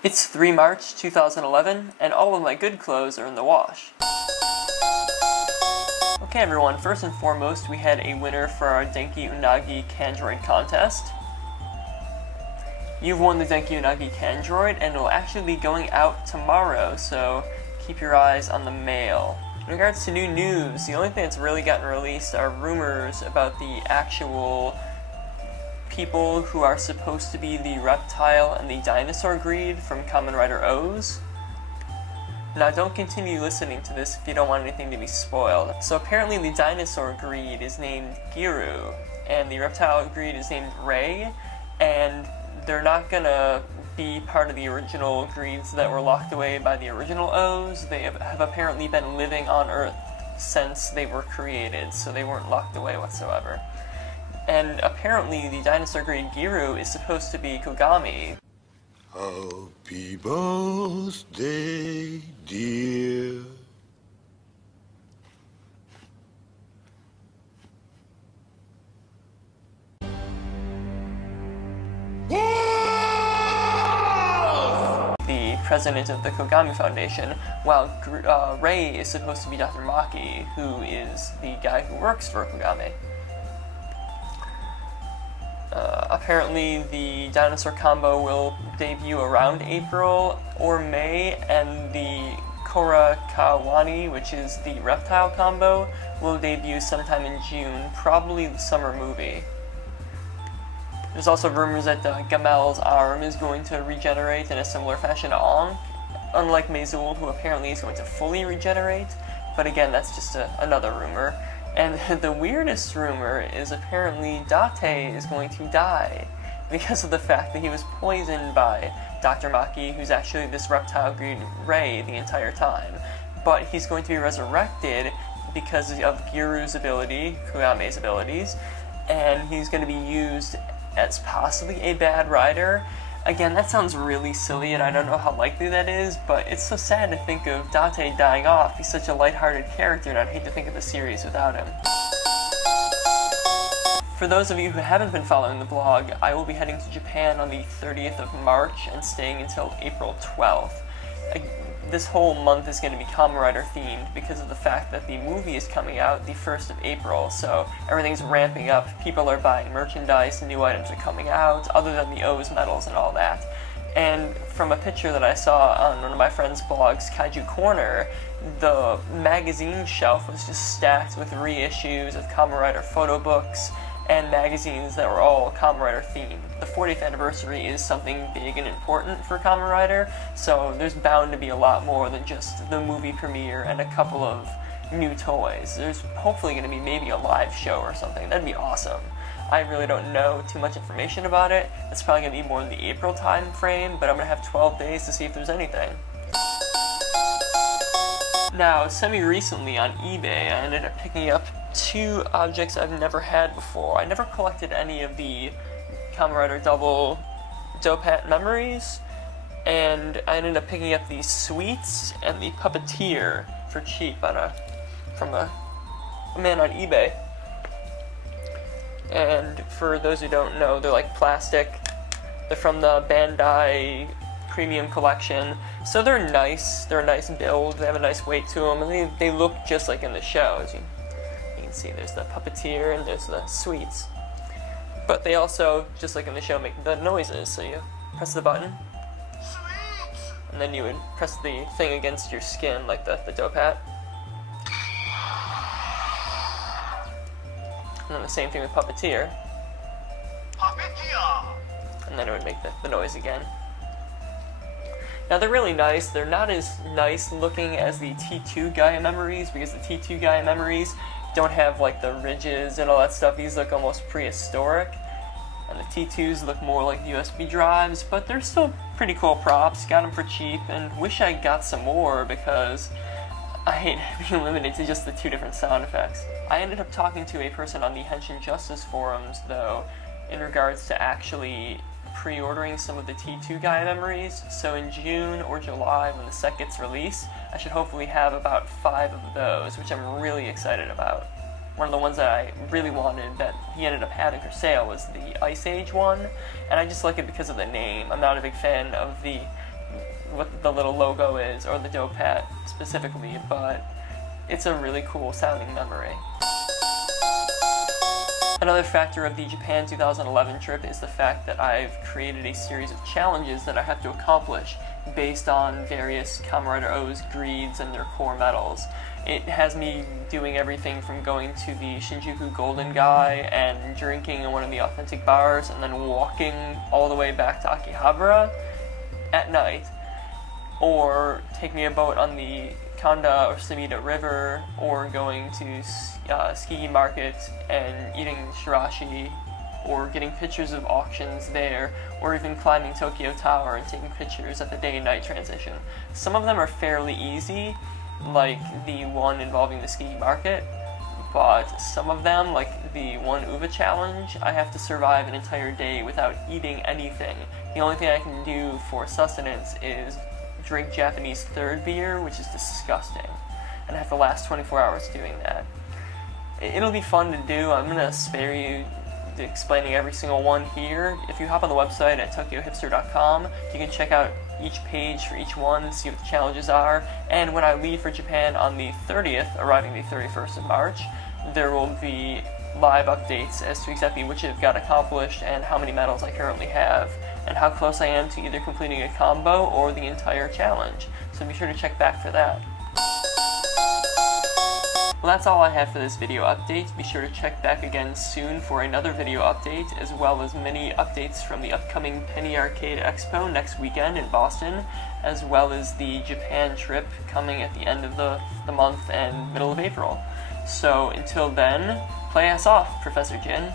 It's 3 March 2011, and all of my good clothes are in the wash. Okay everyone, first and foremost, we had a winner for our Denki Unagi Candroid contest. You've won the Denki Unagi Candroid, and it will actually be going out tomorrow, so keep your eyes on the mail. In regards to new news, the only thing that's really gotten released are rumors about the actual people who are supposed to be the reptile and the dinosaur greed from Kamen Rider OOOs. Now don't continue listening to this if you don't want anything to be spoiled. So apparently the dinosaur greed is named Giru, and the reptile greed is named Ray, and they're not gonna be part of the original greeds that were locked away by the original OOOs. They have apparently been living on Earth since they were created, so they weren't locked away whatsoever. And apparently the dinosaur greed Giru is supposed to be Kogami. Happy birthday, dear. The president of the Kogami Foundation, while Ray is supposed to be Dr. Maki, who is the guy who works for Kogami. Apparently the dinosaur combo will debut around April or May, and the Korakawani, which is the reptile combo, will debut sometime in June, probably the summer movie. There's also rumors that Gamel's arm is going to regenerate in a similar fashion to Ankh, unlike Mezul, who apparently is going to fully regenerate, but again, that's just another rumor. And the weirdest rumor is apparently Date is going to die because of the fact that he was poisoned by Dr. Maki, who's actually this reptile greed Ray the entire time. But he's going to be resurrected because of Giru's ability, Kogame's abilities, and he's going to be used as possibly a bad rider. Again, that sounds really silly, and I don't know how likely that is, but it's so sad to think of Date dying off. He's such a lighthearted character, and I'd hate to think of the series without him. For those of you who haven't been following the blog, I will be heading to Japan on the 30th of March and staying until April 12th. This whole month is going to be Kamen Rider themed because of the fact that the movie is coming out the 1st of April, so everything's ramping up, people are buying merchandise, new items are coming out, other than the OOO's medals and all that. And from a picture that I saw on one of my friend's blogs, Kaiju Corner, the magazine shelf was just stacked with reissues of Kamen Rider photo books and magazines that were all Kamen Rider themed. The 40th anniversary is something big and important for Kamen Rider, so there's bound to be a lot more than just the movie premiere and a couple of new toys. There's hopefully going to be maybe a live show or something. That'd be awesome. I really don't know too much information about it. It's probably going to be more in the April time frame, but I'm going to have 12 days to see if there's anything. Now, semi-recently on eBay, I ended up picking up 2 objects I've never had before. I never collected any of the Kamen Rider double Dopat memories, and I ended up picking up these sweets and the Puppeteer for cheap from a man on eBay. And for those who don't know, they're like plastic. They're from the Bandai Premium Collection, so they're nice. They're a nice build. They have a nice weight to them, and they look just like in the show. As you can see, there's the Puppeteer and there's the sweets. But they also, just like in the show, make the noises. So you press the button, and then you would press the thing against your skin, like the Dopat. And then the same thing with Puppeteer. And then it would make the noise again. Now they're really nice. They're not as nice looking as the T2 Gaia memories, because the T2 Gaia memories don't have like the ridges and all that stuff. These look almost prehistoric. And the T2s look more like USB drives, but they're still pretty cool props. Got them for cheap, and wish I got some more because I hate being limited to just the 2 different sound effects. I ended up talking to a person on the Henshin Justice forums, though, in regards to actually pre-ordering some of the T2 Gaia memories. So in June or July, when the set gets released, I should hopefully have about 5 of those, which I'm really excited about. One of the ones that I really wanted that he ended up having for sale was the Ice Age one, and I just like it because of the name. I'm not a big fan of the what the little logo is, or the dope hat specifically, but it's a really cool sounding memory. Another factor of the Japan 2011 trip is the fact that I've created a series of challenges that I have to accomplish based on various Kamen Rider OOO's greeds and their core medals. It has me doing everything from going to the Shinjuku Golden Guy and drinking in one of the authentic bars and then walking all the way back to Akihabara at night, or taking a boat on the Kanda or Sumida River, or going to Skigi Market and eating shirashi, or getting pictures of auctions there, or even climbing Tokyo Tower and taking pictures at the day and night transition. Some of them are fairly easy, like the one involving the Skigi Market, but some of them, like the one UVA challenge, I have to survive an entire day without eating anything. The only thing I can do for sustenance is drink Japanese third beer, which is disgusting, and I have to last 24 hours doing that. It'll be fun to do. I'm going to spare you explaining every single one here. If you hop on the website at tokyohipster.com, you can check out each page for each one, see what the challenges are, and when I leave for Japan on the 30th, arriving the 31st of March, there will be live updates as to exactly which I've got accomplished and how many medals I currently have, and how close I am to either completing a combo or the entire challenge, so be sure to check back for that. Well, that's all I have for this video update. Be sure to check back again soon for another video update, as well as many updates from the upcoming Penny Arcade Expo next weekend in Boston, as well as the Japan trip coming at the end of the month and middle of April. So until then, play us off, Professor Jin.